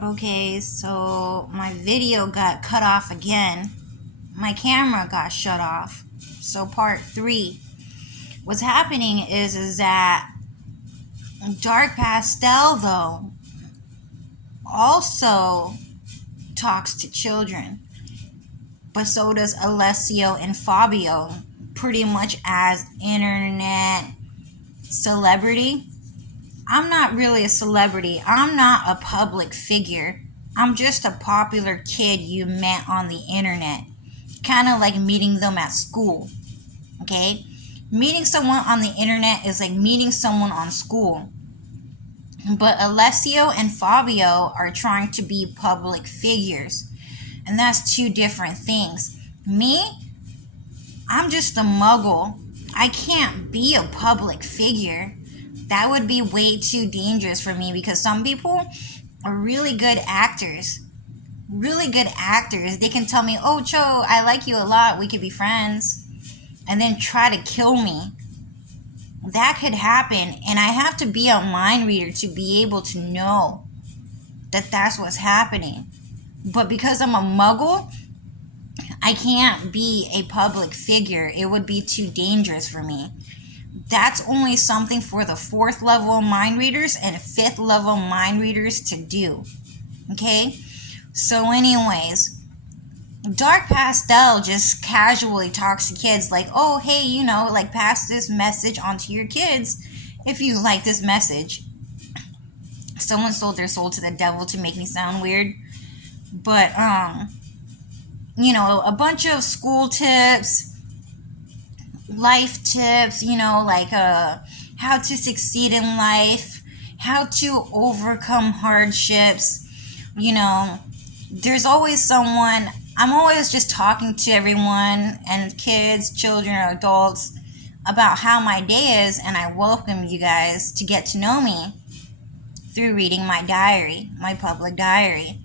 Okay, so my video got cut off again. My camera got shut off. So part 3. What's happening is that Dark Pastel though also talks to children. But so does Alessio and Fabio, pretty much as internet celebrity. I'm not really a celebrity. I'm not a public figure. I'm just a popular kid you met on the internet. Kind of like meeting them at school. Okay? Meeting someone on the internet is like meeting someone on school. But Alessio and Fabio are trying to be public figures. And that's two different things. Me, I'm just a muggle. I can't be a public figure. That would be way too dangerous for me because some people are really good actors. Really good actors. They can tell me, "Oh, Cho, I like you a lot. We could be friends." And then try to kill me. That could happen. And I have to be a mind reader to be able to know that that's what's happening. But because I'm a muggle, I can't be a public figure. It would be too dangerous for me. That's only something for the 4th level mind readers and 5th level mind readers to do. Okay? So, anyways, Dark Pastel just casually talks to kids like, oh, hey, like pass this message on to your kids if you like this message. Someone sold their soul to the devil to make me sound weird. But, a bunch of school tips, life tips, like how to succeed in life, how to overcome hardships. There's always someone. I'm always just talking to everyone and kids, children, or adults about how my day is, and I welcome you guys to get to know me through reading my diary, my public diary.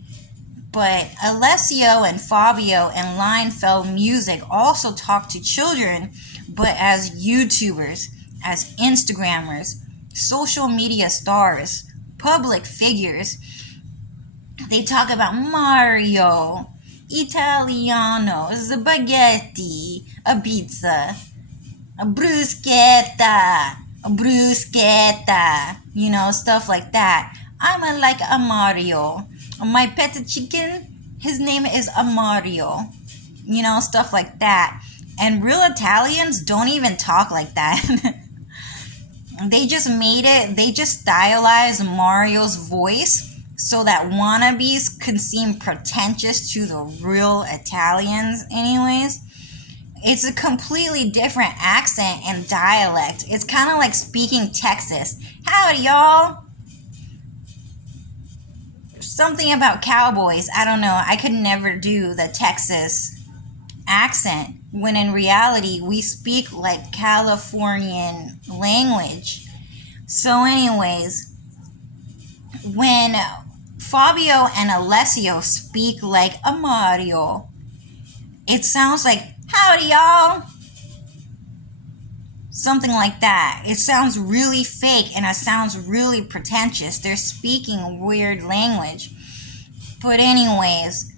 But Alessio and Fabio and Lionfell Music also talk to children, but as YouTubers, as Instagrammers, social media stars, public figures. They talk about Mario, Italiano, spaghetti, a pizza, a bruschetta, stuff like that. I'm like a Mario. My pet chicken, his name is a Mario. Stuff like that. And real Italians don't even talk like that. They just stylized Mario's voice so that wannabes can seem pretentious to the real Italians, anyways. It's a completely different accent and dialect. It's kind of like speaking Texas. Howdy, y'all. Something about cowboys. I don't know. I could never do the Texas accent when in reality we speak like Californian language. So, anyways, when Fabio and Alessio speak like a Mario, it sounds like, howdy, y'all. Something like that. It sounds really fake and it sounds really pretentious. They're speaking weird language. But, anyways,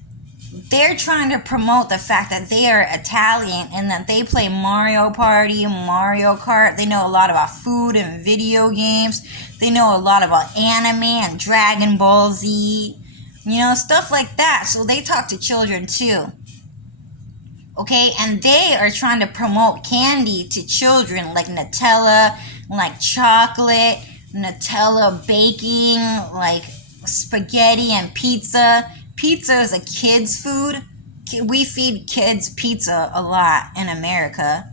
they're trying to promote the fact that they are Italian and that they play Mario Party, Mario Kart. They know a lot about food and video games. They know a lot about anime and Dragon Ball Z. Stuff like that. So they talk to children too. Okay, and they are trying to promote candy to children like Nutella, like chocolate, Nutella baking, like spaghetti and pizza. Pizza is a kid's food. We feed kids pizza a lot in America.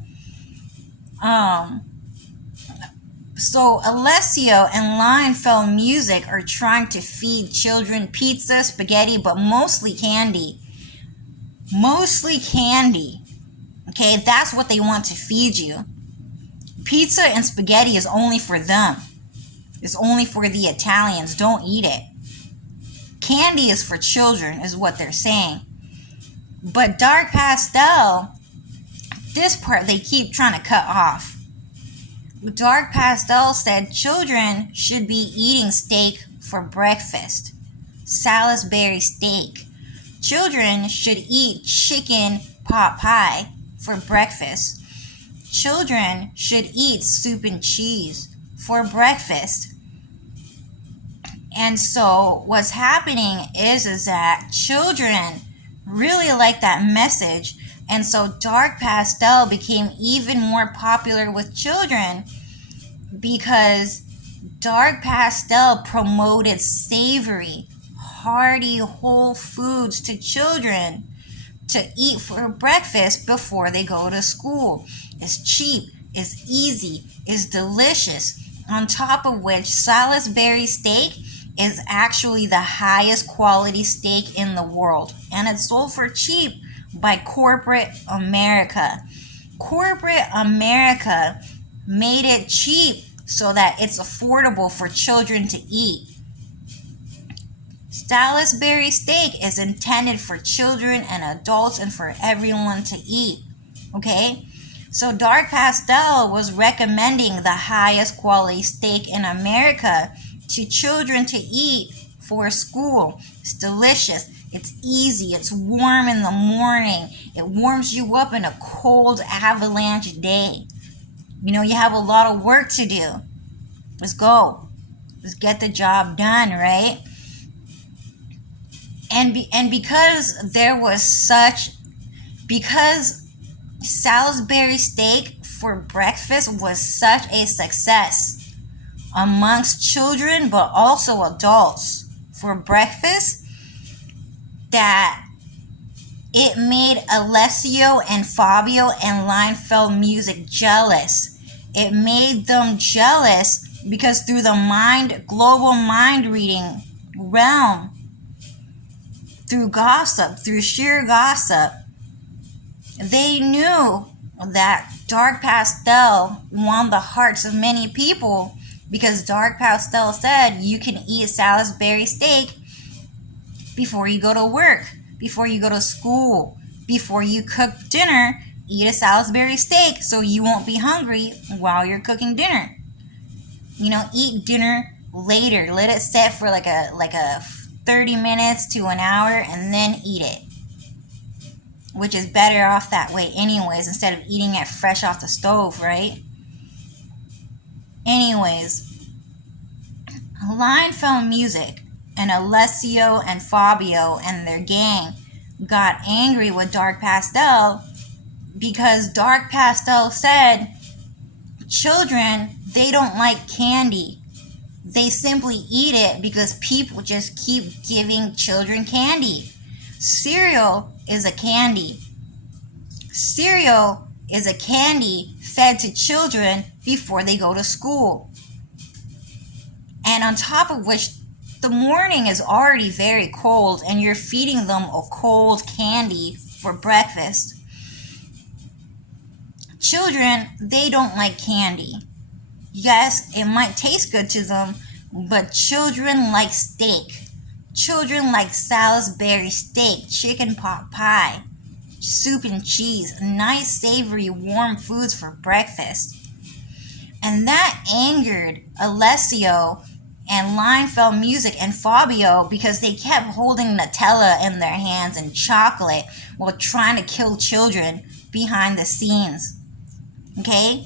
So Alessio and Lionfell Music are trying to feed children pizza, spaghetti, but mostly candy. Mostly candy. Okay, that's what they want to feed you. Pizza and spaghetti is only for them. It's only for the Italians. Don't eat it. Candy is for children, is what they're saying. But Dark Pastel, this part they keep trying to cut off. Dark Pastel said children should be eating steak for breakfast. Salisbury steak. Children should eat chicken pot pie for breakfast. Children should eat soup and cheese for breakfast. And so what's happening is that children really like that message. And so dark pastel became even more popular with children because dark pastel promoted savory, hearty, whole foods to children to eat for breakfast before they go to school. It's cheap, it's easy, it's delicious. On top of which, Salisbury steak is actually the highest quality steak in the world. And it's sold for cheap by corporate America. Corporate America made it cheap so that it's affordable for children to eat. Salisbury steak is intended for children and adults and for everyone to eat. Okay? So Dark Pastel was recommending the highest quality steak in America to children to eat for school. It's delicious. It's easy. It's warm in the morning. It warms you up in a cold avalanche day. You know, you have a lot of work to do. Let's go. Let's get the job done, right? And because Salisbury steak for breakfast was such a success amongst children but also adults for breakfast, that it made Alessio and Fabio and Lionfeld Music jealous. It made them jealous because through the global mind reading realm, through gossip, through sheer gossip, they knew that Dark Pastel won the hearts of many people because Dark Pastel said you can eat Salisbury steak before you go to work, before you go to school, before you cook dinner. Eat a Salisbury steak so you won't be hungry while you're cooking dinner. You know, eat dinner later. Let it set for like a 30 minutes to an hour and then eat it, which is better off that way anyways, instead of eating it fresh off the stove, right? Anyways, Lionfeld Music and Alessio and Fabio and their gang got angry with Dark Pastel because Dark Pastel said children, they don't like candy. They simply eat it because people just keep giving children candy. Cereal is a candy. Cereal is a candy fed to children before they go to school. And on top of which, the morning is already very cold and you're feeding them a cold candy for breakfast. Children, they don't like candy. Yes, it might taste good to them, but children like steak. Children like Salisbury steak, chicken pot pie, soup and cheese, nice savory warm foods for breakfast. And that angered Alessio and Lionfeld Music and Fabio because they kept holding Nutella in their hands and chocolate while trying to kill children behind the scenes. Okay?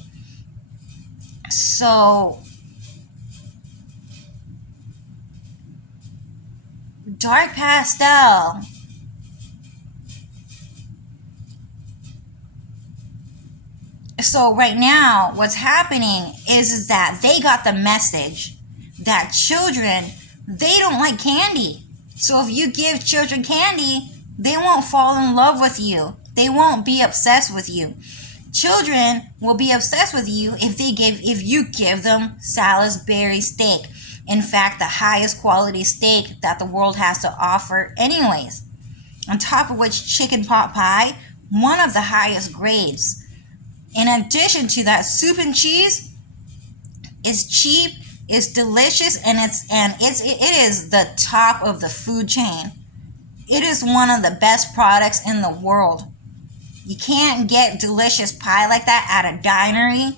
So Dark Pastel so right now what's happening is that they got the message that children, they don't like candy. So if you give children candy, they won't fall in love with you. They won't be obsessed with you. Children will be obsessed with you if you give them Salisbury steak. In fact, the highest quality steak that the world has to offer anyways. On top of which, chicken pot pie, one of the highest grades. In addition to that, soup and cheese is cheap, it's delicious, and it is the top of the food chain. It is one of the best products in the world. You can't get delicious pie like that at a dinery.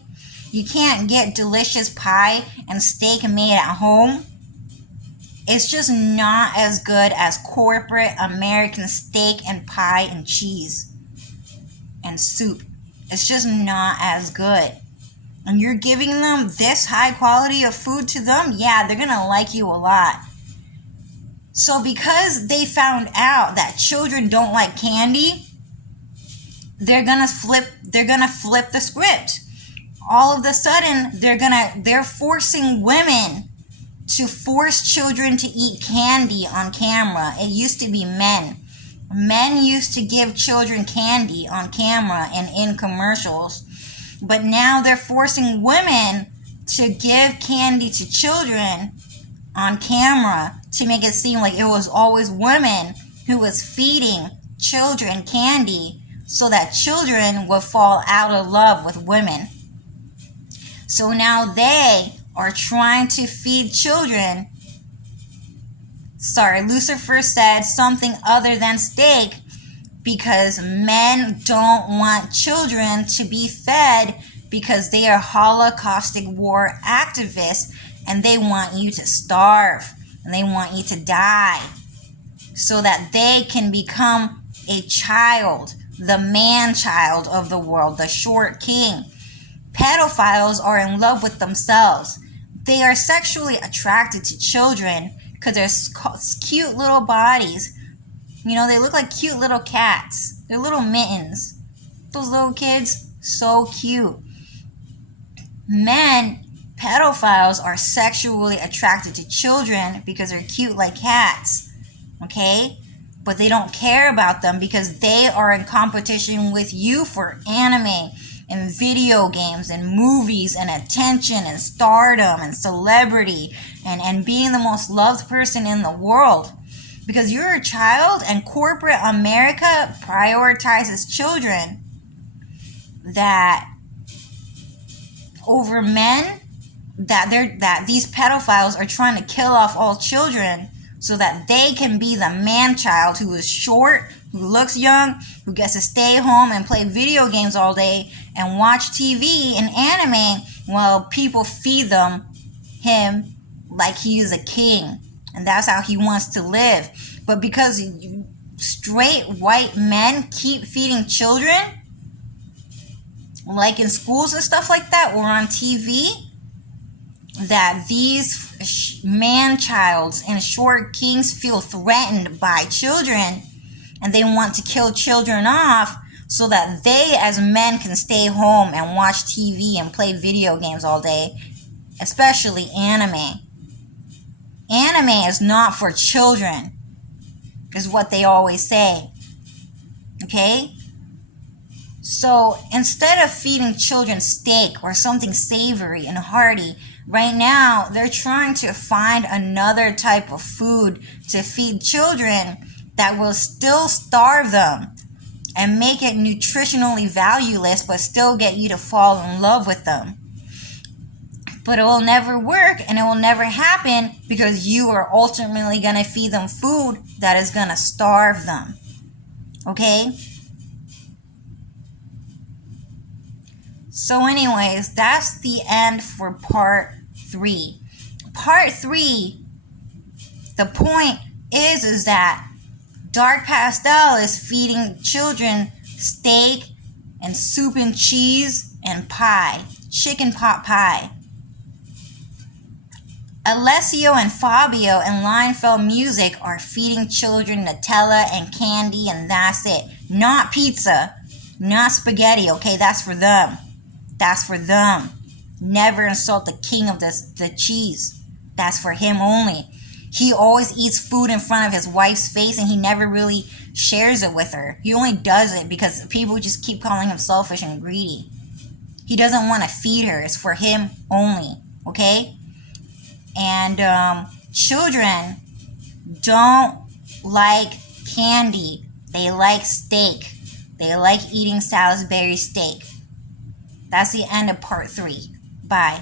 You can't get delicious pie and steak made at home. It's just not as good as corporate American steak and pie and cheese and soup. It's just not as good. And you're giving them this high quality of food to them, yeah, they're gonna like you a lot. So because they found out that children don't like candy, they're gonna flip the script. All of a sudden, they're forcing women to force children to eat candy on camera. It used to be men. Men used to give children candy on camera and in commercials. But now they're forcing women to give candy to children on camera to make it seem like it was always women who was feeding children candy so that children would fall out of love with women. So now they are trying to feed children. Sorry, Lucifer said something other than steak because men don't want children to be fed because they are Holocaustic war activists and they want you to starve and they want you to die so that they can become a child, the man child of the world, the short king. Pedophiles are in love with themselves. They are sexually attracted to children because they're cute little bodies. You know, they look like cute little cats. They're little mittens. Those little kids, so cute. Men, pedophiles, are sexually attracted to children because they're cute like cats. Okay? But they don't care about them because they are in competition with you for anime and video games and movies and attention and stardom and celebrity and being the most loved person in the world. Because you're a child and corporate America prioritizes children that over men, that these pedophiles are trying to kill off all children so that they can be the man child who is short, who looks young, who gets to stay home and play video games all day and watch TV and anime while people feed him like he is a king. And that's how he wants to live. But because straight white men keep feeding children, like in schools and stuff like that or on TV, that these man-childs and short kings feel threatened by children and they want to kill children off so that they as men can stay home and watch TV and play video games all day, especially anime. Anime is not for children, is what they always say. Okay? So instead of feeding children steak or something savory and hearty, right now they're trying to find another type of food to feed children that will still starve them and make it nutritionally valueless but still get you to fall in love with them. But it will never work and it will never happen because you are ultimately going to feed them food that is going to starve them. Okay? So anyways, that's the end for part 3. Part 3, the point is that Dark Pastel is feeding children steak and soup and cheese and pie, chicken pot pie. Alessio and Fabio and Lionfeld Music are feeding children Nutella and candy and that's it. Not pizza, not spaghetti, okay? That's for them. That's for them. Never insult the king of the cheese. That's for him only. He always eats food in front of his wife's face and he never really shares it with her. He only does it because people just keep calling him selfish and greedy. He doesn't want to feed her. It's for him only, okay? And children don't like candy. They like steak. They like eating Salisbury steak. That's the end of part 3. Bye.